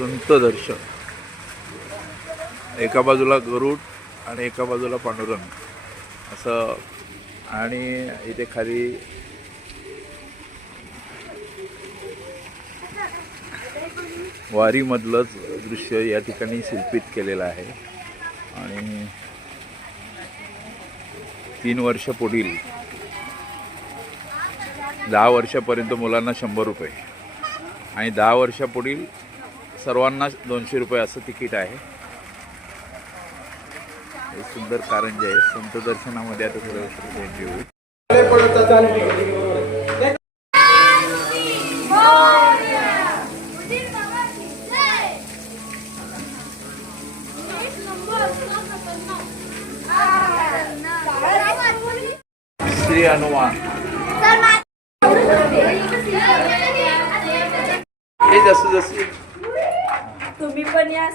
संत दर्शन, एका बाजूला गरुड आणि एका बाजूला पांडुरंग असं, आणि इथे खाली वारीमधलंच दृश्य या ठिकाणी शिल्पित केलेलं आहे. आणि 3 वर्ष पुढील 10 वर्षापर्यंत मुलांना 100 रुपये आणि 10 वर्षापुढील सर्वांना 200 रुपये असं तिकीट आहे. हे सुंदर कारंजे आहे. संत दर्शनामध्ये आता थोडं एंट्री होईल. श्री हनुमान हे जसं जसे तुम्ही पण या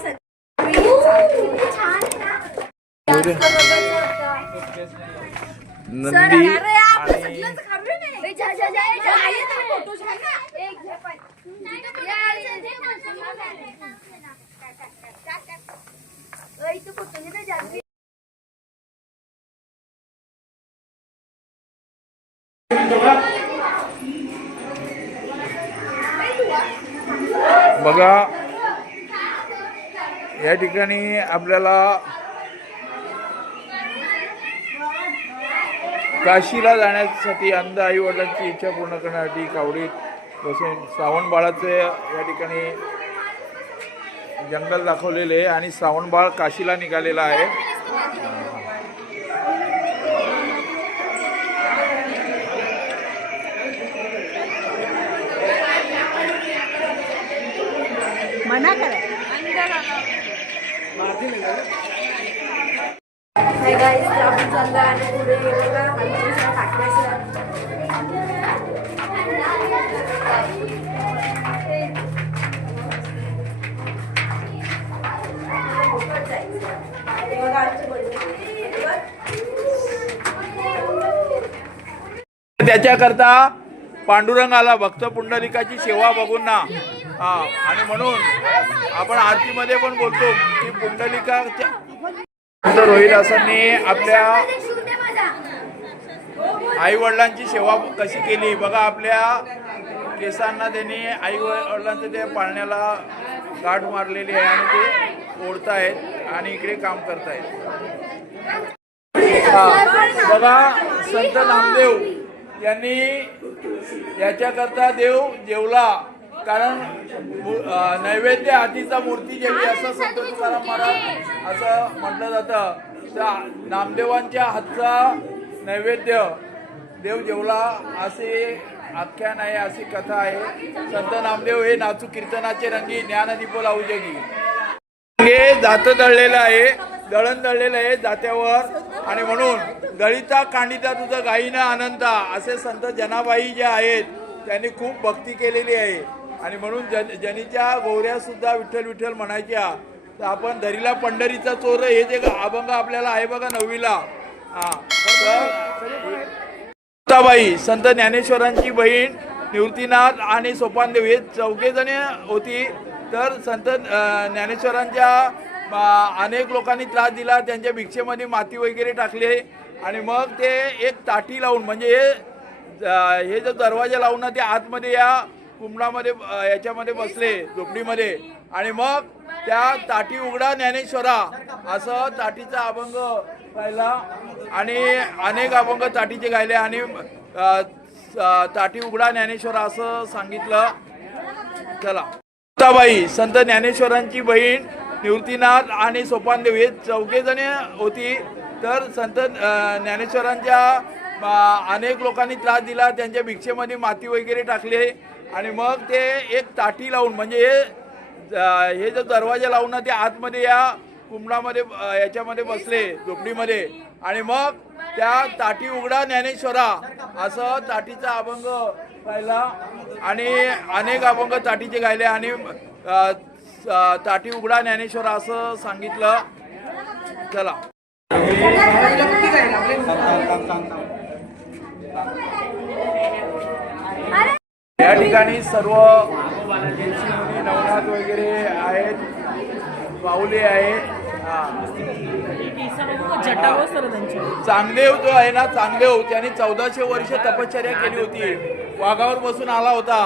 नंदी बघा, या ठिकाणी आपल्याला काशीला जाण्यासाठी अंध आई वडिलांची इच्छा पूर्ण करण्यासाठी कावडीत बसून श्रावण बाळाचे या ठिकाणी जंगल दाखवलेले आहे आणि श्रावण बाळ काशीला निघालेला आहे. मना करा. हाय गाइस, आपण चाललो आणि पुढे बघा हनुमानच्या टाकण्याचं. त्याच्याकरता पांडुरंग आला भक्त पुंडलिकाची सेवा बघून ना. आणि म्हणून आपण आरतीमध्ये पण बोलतो की पुंडलिकाच्या रोहिदासांनी आपल्या आई वडिलांची सेवा कशी केली बघा. आपल्या केसांना त्यांनी आई वडिलांचं ते पाळण्याला गाठ मारलेली आहे आणि ते ओढतायत आणि इकडे काम करतायत. बघा, संत नामदेव यांनी याच्याकरता देव जेवला, कारण नैवेद्य हातीचा मूर्ती जेवली असं संत तुकाराम महाराज असं म्हटलं जातं. त्या नामदेवांच्या हातचा नैवेद्य देव जेवला असे आख्यान आहे, अशी कथा आहे. संत नामदेव हे नाचू कीर्तनाचे रंगी, ज्ञानदीप लावू जगी. हे जात दळलेलं आहे, दळण दळलेलं आहे जात्यावर, आणि म्हणून दळीचा कांडीचा तुझं गायीना आनंदा असे संत जनाबाई जे आहेत त्यांनी खूप भक्ती केलेली आहे. आणि म्हणून जनीच्या गौऱ्या सुद्धा विठ्ठल विठ्ठल म्हणायच्या. तर आपण दरीला पंढरीचा चोर हे जे अभंग आपल्याला आहे बघा 9वीला. बाई संत ज्ञानेश्वरांची बहीण निवृत्तीनाथ आणि सोपानदेव हे 4 जण होती. तर संत ज्ञानेश्वरांच्या अनेक लोकांनी त्रास दिला, त्यांच्या भिक्षेमध्ये माती वगैरे टाकले आणि मग ते एक ताटी लावून, म्हणजे हे जो दरवाजा लावून ना ते आतमध्ये या कुंभणामध्ये याच्यामध्ये बसले झोपडीमध्ये, आणि मग त्या ताटी उघडा ज्ञानेश्वरा असं ताटीचा अभंग गायला आणि अनेक अभंग ताटीचे गायले आणि ताटी उघडा ज्ञानेश्वरा असं सांगितलं. चला, बाई संत ज्ञानेश्वरांची बहीण निवृत्तीनाथ आणि सोपानदेव हे 4 जण होती. तर संत ज्ञानेश्वरांच्या अनेक लोकांनी त्रास दिला, त्यांच्या भिक्षेमध्ये माती वगैरे टाकले आणि मग ते एक ताटी लावून, म्हणजे हे जो दरवाजा लावून ना ते आतमध्ये या कुंभणामध्ये याच्यामध्ये बसले झोपडीमध्ये, आणि मग त्या ताटी उघडा ज्ञानेश्वरा असं ताटीचा अभंग गायला आणि अनेक अभंग ताटीचे गायले आणि ताटी उघडा ज्ञानेश्वरा असं सांगितलं. चला, या ठिकाणी सर्व तुळशी, नवनाथ वगैरे आहेत, माऊली आहेत. चांगदेव जो आहे ना, चांगदेव त्यांनी 1400 वर्ष तपश्चर्या केली होती. वाघावर बसून आला होता.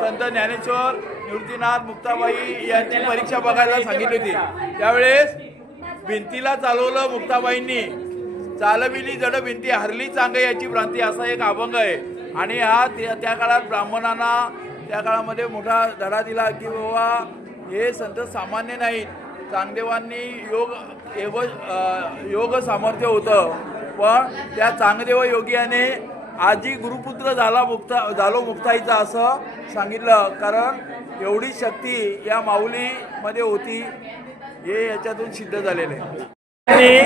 संत ज्ञानेश्वर, निवृत्तीनाथ, मुक्ताबाई यांची परीक्षा बघायला सांगितली होती. त्यावेळेस भिंतीला चालवलं मुक्ताबाईंनी. चालविली जड भिंती हरली चांगे याची भ्रांती, असा एक अभंग आहे. आणि हा त्या काळात ब्राह्मणांना त्या काळामध्ये मोठा धडा दिला की बाबा हे संत सामान्य नाहीत. चांगदेवांनी योग सामर्थ्य होतं, पण त्या चांगदेव योगियाने आजी गुरुपुत्र झालो मुक्ताईचा असं सांगितलं. कारण एवढी शक्ती या माऊलीमध्ये होती, हे याच्यातून सिद्ध झालेलं आहे. आणि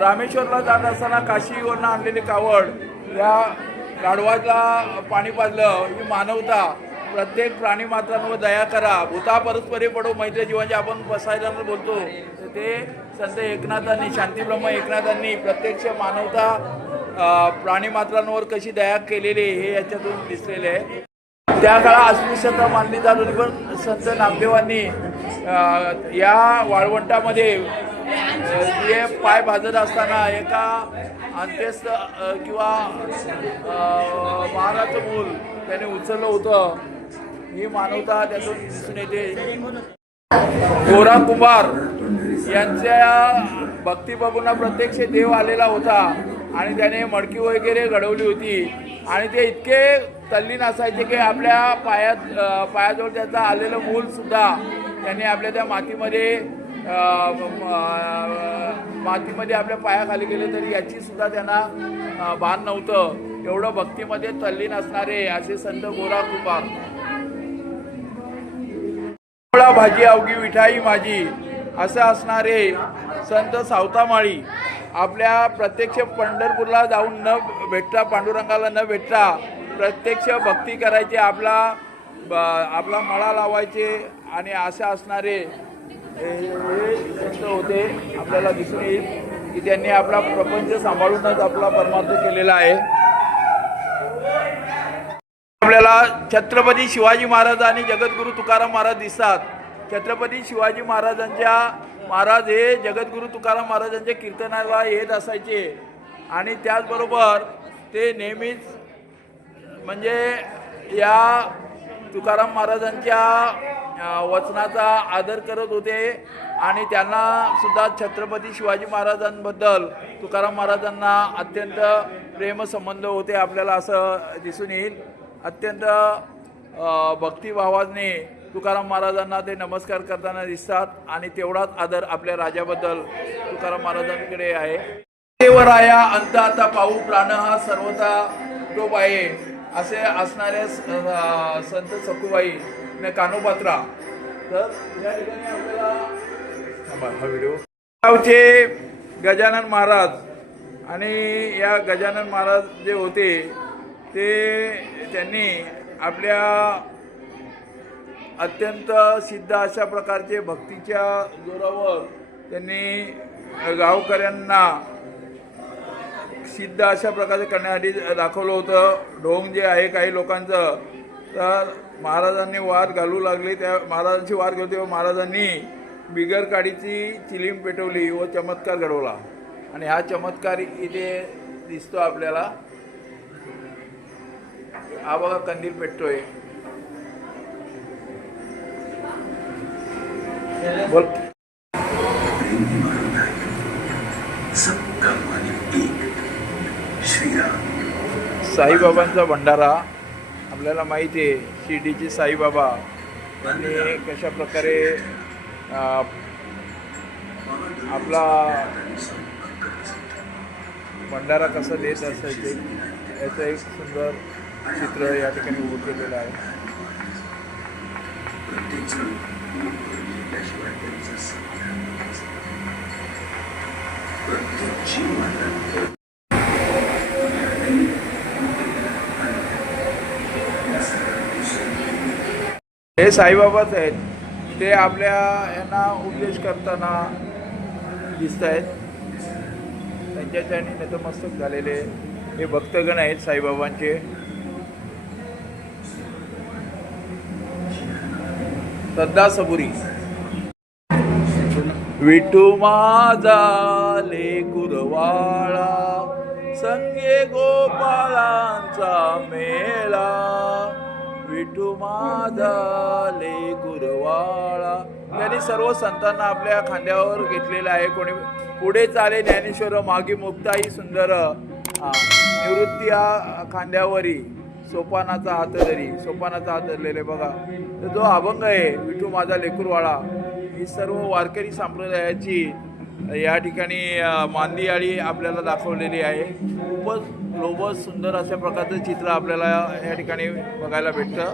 रामेश्वरला जात असताना काशीवरनं आणलेली कावड, या गाढवाला पाणी पाजलं. ही मानवता, प्रत्येक प्राणी मात्रांवर दया करा, भूता परस्परे पडो मैत्री जीवांचे आपण बसायला बोलतो. तर ते संत एकनाथांनी, शांतीब्रह्म एकनाथांनी प्रत्यक्ष मानवता प्राणी मात्रांवर कशी दया केलेली हे याच्यातून दिसलेले आहे. त्या काळात अस्पृश्यता मानली जात होती, पण संत नामदेवांनी या वाळवंटामध्ये जे पाय भाजत असताना एका अंत्यस्थ किंवा महाराजचं मूल त्याने उचललं होतं. ही मानवता त्यातून दिसून येते. गोरा कुंभार यांच्या भक्ती बघून प्रत्यक्ष देव आलेला होता आणि त्याने मडकी वगैरे घडवली होती. आणि ते इतके तल्लीन असायचे की आपल्या पायाजवळ त्याचं आलेलं मूल सुद्धा त्यांनी आपल्या त्या मातीमध्ये आपल्या पायाखाली गेले तरी याची सुद्धा त्यांना भान नव्हतं. एवढं भक्तीमध्ये तल्लीन असणारे असे संत गोरा कुंभार. भाजी अवघी विठाई माझी असं असणारे संत सावतामाळी. आपल्या प्रत्यक्ष पंढरपूरला जाऊन न भेटता, पांडुरंगाला न भेटता प्रत्यक्ष भक्ती करायची, आपला मळा लावायचे आणि असे असणारे हे संत होते. आपल्याला दिसून येईल की त्यांनी आपला प्रपंच सांभाळूनच आपला परमार्थ केलेला आहे. आपल्याला छत्रपती शिवाजी महाराज आणि जगद्गुरू तुकाराम महाराज दिसतात. छत्रपती शिवाजी महाराज हे जगद्गुरू तुकाराम महाराजांच्या कीर्तनाला येत असायचे. आणि त्याचबरोबर ते नेहमीच म्हणजे या तुकाराम महाराजांच्या वचनाचा आदर करत होते. आणि त्यांना सुद्धा छत्रपती शिवाजी महाराजांबद्दल, तुकाराम महाराजांना अत्यंत प्रेमसंबंध होते. आपल्याला असं दिसून येईल. अत्यंत भक्तिभावाने तुकाराम महाराजांना ते नमस्कार करताना दिसतात. आणि तेवढाच आदर आपल्या राजाबद्दल तुकाराम महाराजांकडे आहे. देवराया अंत आता पाहू प्राण हा सर्वता टोप आहे असे असणाऱ्या संत सखुबाई ने कानोपात्रा. तर या ठिकाणी आपल्याला हा व्हिडिओ गावचे गजानन महाराज. आणि या गजानन महाराज जे होते ते त्यांनी आपल्या अत्यंत सिद्ध अशा प्रकारचे भक्तीच्या जोरावर त्यांनी गावकऱ्यांना सिद्ध अशा प्रकारे करण्यासाठी दाखवलं होतं. ढोंग जे आहे काही लोकांचं, तर महाराजांनी वार घालू लागले. त्या महाराजांची वार घेऊ तेव्हा महाराजांनी बिगर काडीची चिलीम पेटवली व चमत्कार घडवला. आणि हा चमत्कार इथे दिसतो आपल्याला. हा बघा कंदील पेटतोय. बोल. साईबाबांचा भंडारा आपल्याला माहिती आहे. शिर्डीचे साईबाबा यांनी कशा प्रकारे आपला भंडारा कसा देत असायचे याचं एक सुंदर चित्र या ठिकाणी उभं केलेलं आहे. हे साईबाबाच आहेत. ते आपल्या यांना उपदेश करताना दिसत आहेत. त्यांच्या चरणी नतमस्तक झालेले हे भक्तगण आहेत साईबाबांचे. श्रद्धा सबुरी. विठू माझा लेकुरवाळा संगे गोपाळांचा मेळा. विठू माझा लेकुरवाळा. त्यांनी सर्व संतांना आपल्या खांद्यावर घेतलेलं आहे. कोणी पुढे चाले ज्ञानेश्वर मागे मुक्ताई सुंदर. निवृत्ती खांद्यावरी सोपानाचा हात धरी. सोपानाचा हात धरलेले बघा. तर जो अभंग आहे विठू माझा लेकुरवाळा ही सर्व वारकरी संप्रदायाची या ठिकाणी मांदियाळी आपल्याला दाखवलेली आहे. खूपच लोभस सुंदर अशा प्रकारचं चित्र आपल्याला या ठिकाणी बघायला भेटतं.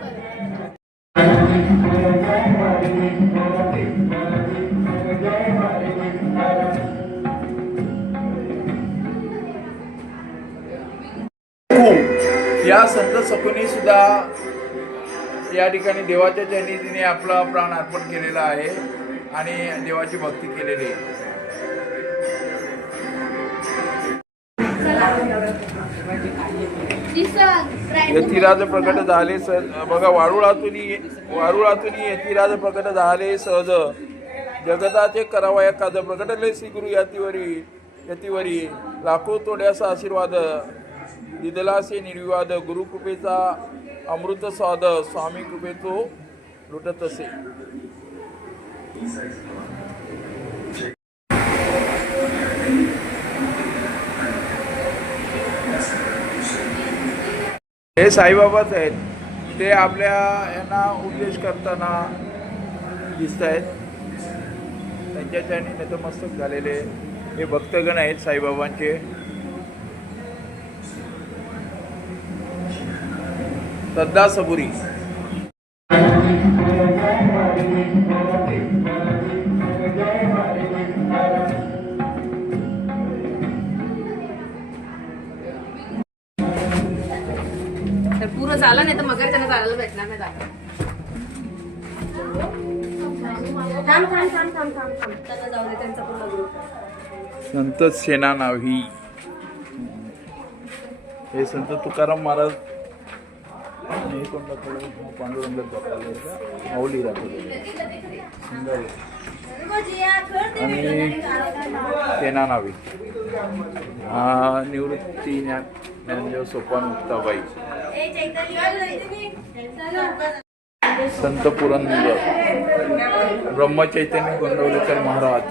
या संत सकुनी सुद्धा या ठिकाणी देवाच्या चरणी तिने आपला प्राण अर्पण केलेला आहे आणि देवाची भक्ती केलेली आहे. यतिराज प्रकट झाले बघा. वारुळातून यतिराज प्रकट झाले सहज. जगताचे करावया काज प्रकटले श्री गुरु यतिवरी. लाखो तोड्याचा आशीर्वाद दिदलासे निर्विवाद. गुरुकृपेचा अमृत स्वाद स्वामी कृपेतो लुटत असे. हे साईबाबाच आहेत. ते आपल्या यांना उपदेश करताना दिसत आहेत. त्यांच्या चरणी नतमस्तक झालेले हे भक्तगण आहेत साईबाबांचे. श्रद्धा सबुरी. तर पूर्ण झाला नाही तर मग त्यांना चालायला भेटणार नाही जागा. त्यांना जाऊ दे त्यांचा पूर्ण ग्रुप. संत सेना नावी. हे संत तुकाराम महाराज हे कोण दाखवलं? पांडुरंग दाखवलं, माऊली दाखवलं सुंदर. आणि सेना नावी हा निवृत्ती ज्ञानदेव सोपान मुक्ताबाई. संत पुरंदर ब्रह्मचैतन्य गोंदवलेकर महाराज.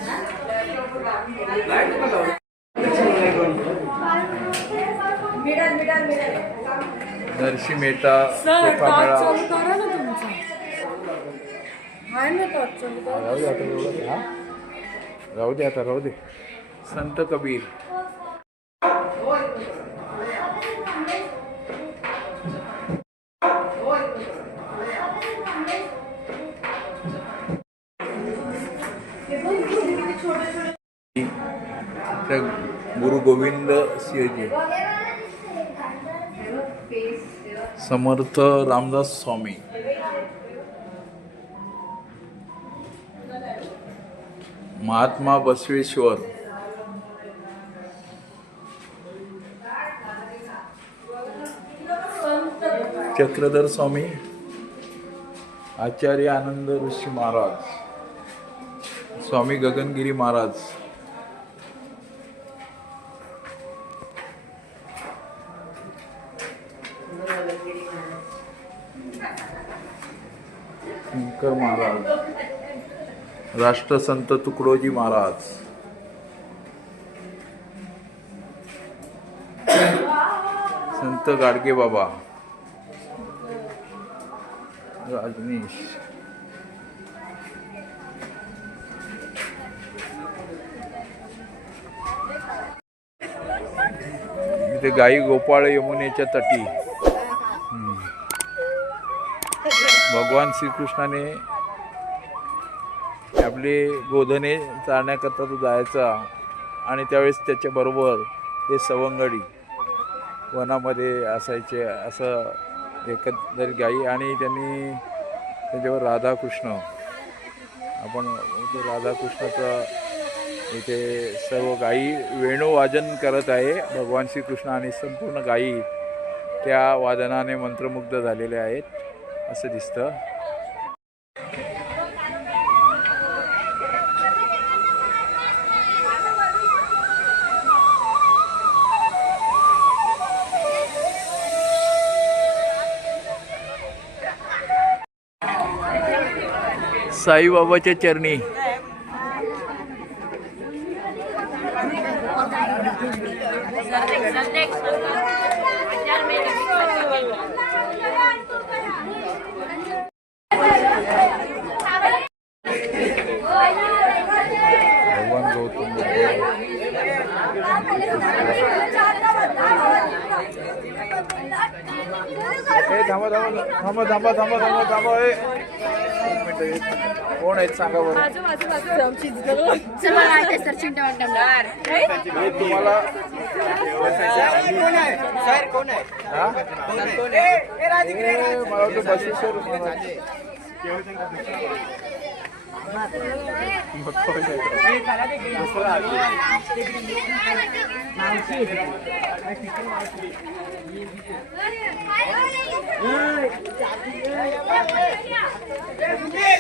नरसी मेहता मेळा. राहू दे आता राहू दे. संत कबीर. गुरु गोविंद सिंहजी. समर्थ रामदास स्वामी. महात्मा बसवेश्वर. चक्रधर स्वामी. आचार्य आनंद ऋषी महाराज. स्वामी गगनगिरी महाराज. शंकर महाराज. राष्ट्रसंत तुकडोजी महाराज. संत गाडगे बाबा. राजनीश. इथे गाई गोपाळ यमुनेच्या तटी. भगवान श्रीकृष्णाने आपले गोधने चालण्याकरता तो जायचा आणि त्यावेळेस त्याच्याबरोबर हे सवंगडी वनामध्ये असायचे. असं एकंदरीत गाई आणि त्यांनी त्याच्यावर राधाकृष्ण आपण राधाकृष्णाचं इथे सर्व गाई वेणू वादन करत आहे. भगवान श्रीकृष्ण आणि संपूर्ण गाई त्या वादनाने मंत्रमुग्ध झालेल्या आहेत असं दिसतं. साईबाबाच्या चरणी भगवान गौतम थांबा थांबा थांबा थांबा थांबा थांबा थांबा कोण आहेत सांगा बरं तुम्हाला मला वाटतं बसवेश्वर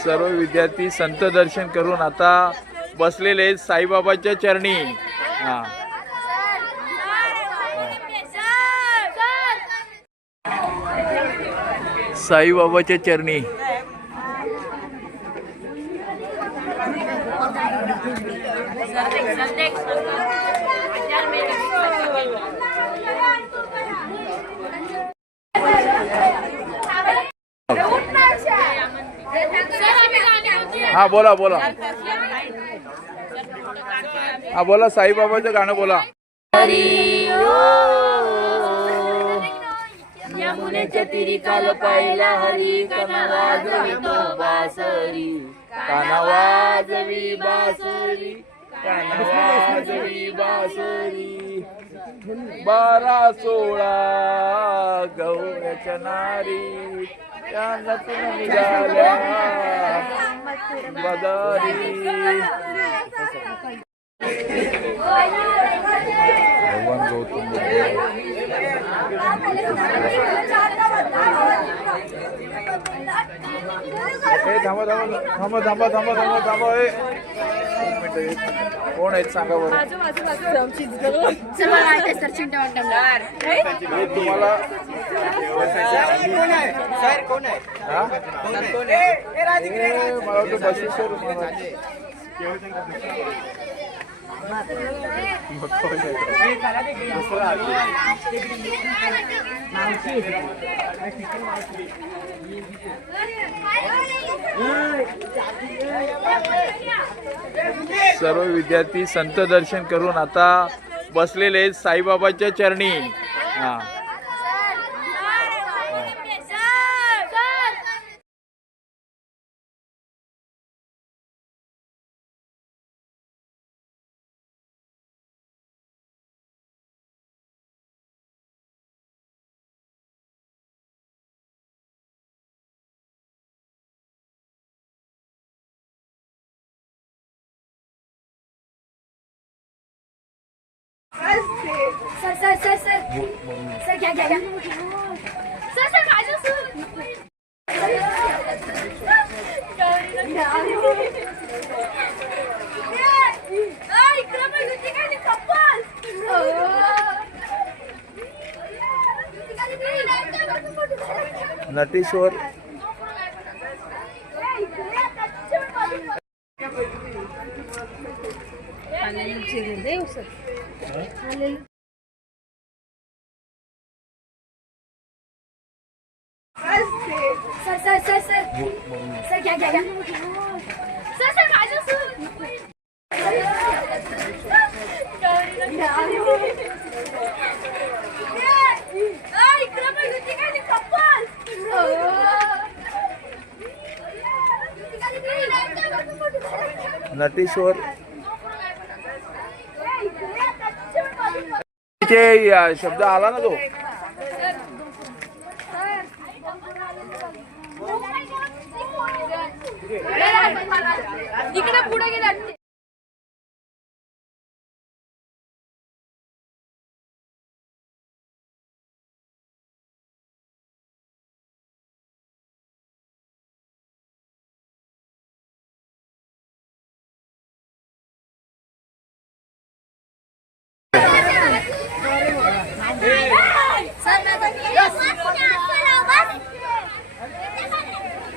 सर्व विद्यार्थी संत दर्शन करून आता बसलेले आहेत साईबाबाच्या चरणी. हा साईबाबाच्या चरणी हा बोला बोला हा बोला साईबाबाचं गाणं बोला. यमुनेच्या तिरी काल पाहिला हरी काना वाजवितो बासरी काना वाजवी बासरी काना वाजवी बासरी 12-16 गौऱ्याच्या नारी त्या नटून निघाल्या बदारी. भगवान गौतम थांबा थांबा थांबा थांबा थांबा थांबा थांबा कोण आहेत सांगा बरं तुम्हाला मला वाटतं बसवेश्वर सर्व विद्यार्थी संत दर्शन करून आता बसलेले आहेत साईबाबाच्या चरणी. हा sir sir sir sir sir क्या क्या क्या सर सर खाजो सर इकडे पण होती काय ती couple Nateshwar sir sir sir sir sir क्या क्या क्या सर सर खाजो सर इकडे पण होती काय ती कप्पल नटेश्वर तिथे शब्द आला ना तो इकडे पुढे गेला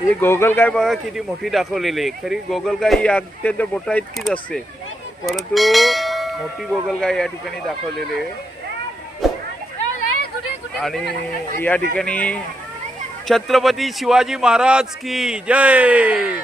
ही गोगलगाय बघा किती मोठी दाखवलेली आहे. खरी गोगलगाय ही अत्यंत बोटा इतकीच असते, परंतु मोठी गोगलगाय या ठिकाणी दाखवलेली आहे. आणि या ठिकाणी छत्रपती शिवाजी महाराज की जय.